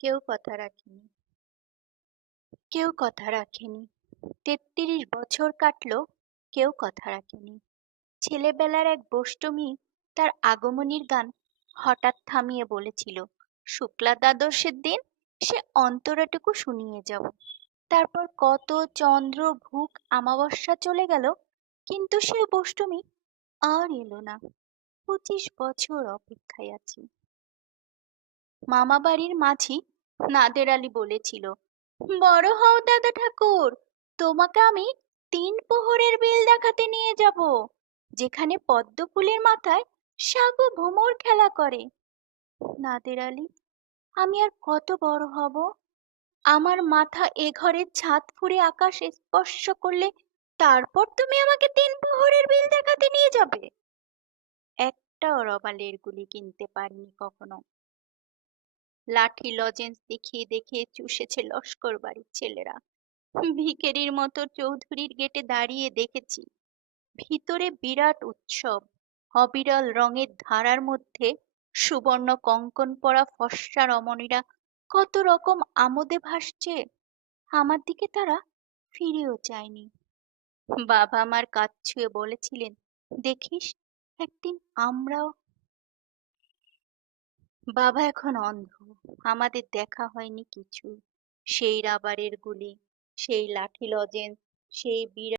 কেউ কথা রাখেনি। কেউ কথা রাখেনি। ৩৩ বছর কাটলো, কেউ কথা রাখেনি। ছেলেবেলার এক বোষ্টমী তার আগমনীর গান হঠাৎ থামিয়ে বলেছিল, শুক্লা দ্বাদশের দিন সে অন্তরাটুকু শুনিয়ে যাব। তারপর কত চন্দ্র ভুক আমাবস্যা চলে গেল, কিন্তু সে বোষ্টমী আর এলো না। ২৫ বছর অপেক্ষায় আছি। মামা বাড়ির মাঝি নাদের আলী বলেছিল, বড় হও দাদা ঠাকুর, তোমাকে আমি ৩ প্রহরের বিল দেখাতে নিয়ে যাব, যেখানে পদ্ম ফুলের মাথায় সাগু ভোমর খেলা করে। নাদের আলী, আমি আর কত বড় হব? আমার মাথা এ ঘরের ছাদ ফুঁড়ে আকাশ স্পর্শ করলে তারপর তুমি আমাকে ৩ প্রহরের বিল দেখাতে নিয়ে যাবে? একটাও রবালের গুলি কিনতে পারিনি কখনো। লাঠি লজেন্স দেখিয়ে দেখিয়ে চুষেছে লস্কর বাড়ির ছেলেরা। ভিখেরির মতো চৌধুরীর গেটে দাঁড়িয়ে দেখেছি, ভিতরে বিরাট উৎসব। অবিরল রঙের ধারার মধ্যে সুবর্ণ কঙ্কন পরা ফর্সা রমণীরা কত রকম আমোদে ভাসছে। আমার দিকে তারা ফিরেও চায়নি। বাবা আমার কাঁধ ছুঁয়ে বলেছিলেন, দেখিস একদিন আমরাও। বাবা এখন অন্ধ, আমাদের দেখা হয়নি কিছু। সেই রাবারের গুলি, সেই লাঠি লজেন্স, সেই